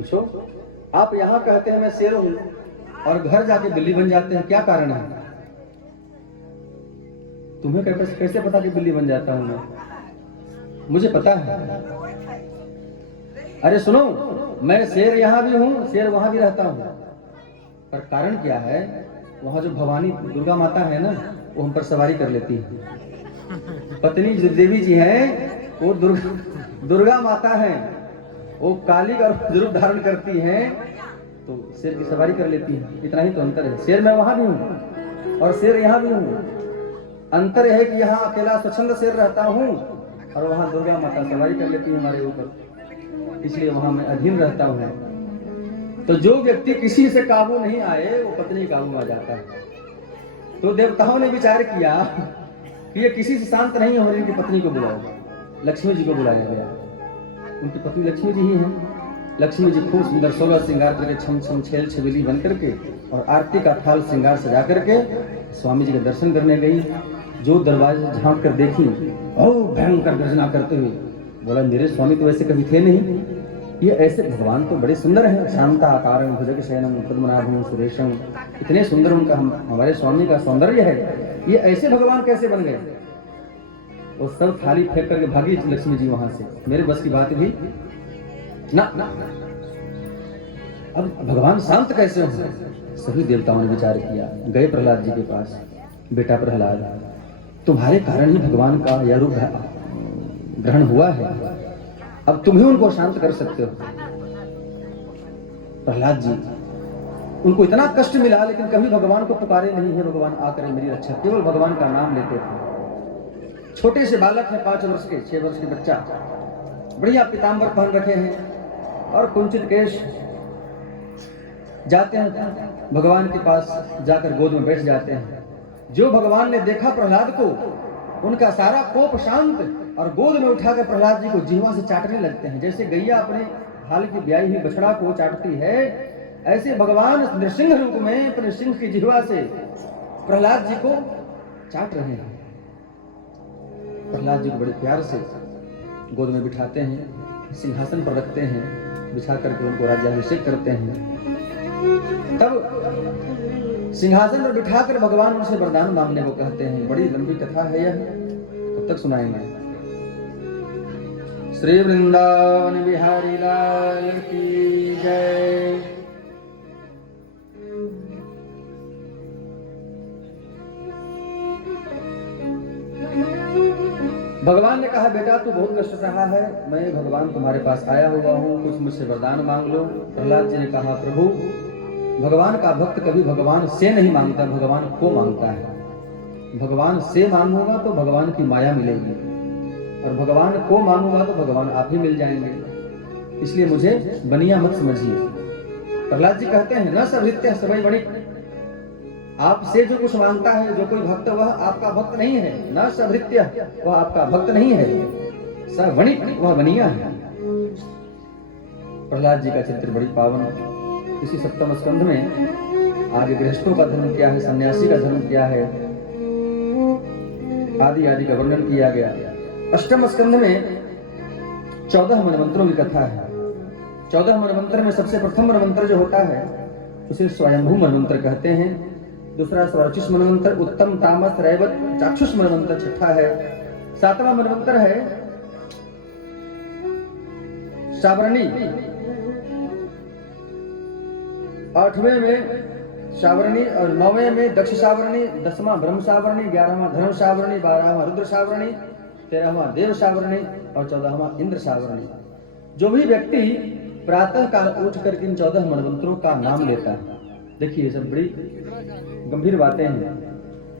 पूछो, आप यहाँ कहते हैं मैं शेर हूं और घर जाके बिल्ली बन जाते हैं, क्या कारण है? तुम्हें कैसे पता कि बिल्ली बन जाता हूं मैं? मुझे पता है। अरे सुनो, मैं शेर यहाँ भी हूँ, शेर वहां भी रहता हूँ, पर कारण क्या है? वहां जो भवानी दुर्गा माता है ना, वो हम पर सवारी कर लेती है। पत्नी जो देवी जी हैं वो दुर्गा माता है, वो काली का रूप धारण करती हैं, तो शेर की सवारी कर लेती है। इतना ही तो अंतर है। शेर मैं वहां भी हूँ और शेर यहाँ भी हूँ। अंतर है कि यहाँ अकेला स्वच्छंद शेर रहता हूँ और वहां दुर्गा माता सवारी कर लेती है हमारे ऊपर, इसलिए वहां मैं अधीन रहता हूँ। तो जो व्यक्ति किसी से काबू नहीं आए वो पत्नी काबू आ जाता है। तो देवताओं ने विचार किया कि ये किसी से शांत नहीं हो रही, इनकी पत्नी को बुलाओ। लक्ष्मी जी को बुलाया गया। उनकी पत्नी लक्ष्मी जी ही हैं। लक्ष्मी जी खूब सुंदर 16 श्रृंगार करके छम छम छेल छबीली बन करके और आरती का थाल श्रृंगार सजा करके स्वामी जी के दर्शन करने गई। जो दरवाजे झांक कर देखी, ओ भयंकर गर्जना करते हुए, बोला मेरे स्वामी तो ऐसे कभी थे नहीं, ये ऐसे भगवान तो बड़े सुंदर हैं। शांता आकारं भुजगशयनं पद्मनाभं सुरेशं, इतने सुंदर उनका हमारे स्वामी का सौंदर्य है, ये ऐसे भगवान कैसे बन गए? वो सब थाली फेंक करके भागी लक्ष्मी जी वहां से, मेरे बस की बात भी ना। अब भगवान शांत कैसे हो? सभी देवताओं ने विचार किया, गए प्रहलाद जी के पास। बेटा प्रहलाद, तुम्हारे कारण ही भगवान का यह रूप ग्रहण हुआ है, अब तुम ही उनको शांत कर सकते हो। प्रहलाद जी, उनको इतना कष्ट मिला लेकिन कभी भगवान को पुकारे नहीं है, भगवान आकर मेरी रक्षा, केवल भगवान का नाम लेते थे। छोटे से बालक हैं, 5 वर्ष के 6 वर्ष के बच्चा, बढ़िया पीताम्बर पहन रखे हैं और कुंचित केश, जाते हैं भगवान के पास, जाकर गोद में बैठ जाते हैं। जो भगवान ने देखा प्रहलाद को, उनका सारा कोप शांत, और गोद में उठाकर प्रहलाद जी को जीवा से चाटने लगते हैं। जैसे गैया अपने हाल की ब्याई हुई बछड़ा को चाटती है, ऐसे भगवान नृसिंह रूप में अपने सिंह की जिह्वा से प्रहलाद जी को चाट रहे हैं। प्रहलाद जी को बड़े प्यार से गोद में बिठाते हैं, सिंहासन पर रखते हैं, बिछा करके उनको राज्याभिषेक करते हैं। तब सिंहासन पर बिठाकर भगवान उनसे वरदान मांगने को कहते हैं। बड़ी लंबी कथा है यह, कब तक सुनाएंगे। श्री वृंदावन बिहारी लाल की जय। भगवान ने कहा, बेटा तू बहुत कष्ट रहा है, मैं भगवान तुम्हारे पास आया हुआ हूँ, कुछ मुझसे वरदान मांग लो। प्रहलाद जी ने कहा, प्रभु भगवान का भक्त कभी भगवान से नहीं मांगता, भगवान को मांगता है। भगवान से मांगूंगा तो भगवान की माया मिलेगी, और भगवान को मांगूंगा तो भगवान आप ही मिल जाएंगे, इसलिए मुझे बनिया मत समझिए। प्रहलाद जी कहते हैं, न सभृत्य सवै वणिक, आपसे जो कुछ मांगता है जो कोई भक्त, वह आपका भक्त नहीं है। न सभृत्य, वह आपका भक्त नहीं है। सवणिक, वह बनिया है। प्रहलाद जी का चरित्र बड़ी पावन। इसी 7वें स्कंध में आगे गृहस्थों का धर्म क्या है, सन्यासी का धर्म क्या है, आदि आदि का वर्णन किया गया। 8वें स्कंध में 14 मनमंत्रों की कथा है। 14 मनमंत्र में सबसे प्रथम मनमंत्र जो होता है उसे स्वयंभू मनमंत्र कहते हैं। दूसरा स्वरचिष मनमंत्र, उत्तम तामस रैवत चाक्षुष मनमंत्र छठा है। 7वां मनमंत्र है सावरणी। 8वें में सावरणी और 9वें में दक्ष सावरणी, 10वां ब्रह्म सावरणी, 11वां धर्म सावरणी, 12वां रुद्र सावरणी, 13वां देव सावरणी और 14वां इंद्र सावरणी। जो भी व्यक्ति प्रातः काल उठ करके इन 14 मनमंत्रों का नाम लेता है, देखिए ये सब बड़ी गंभीर बातें हैं।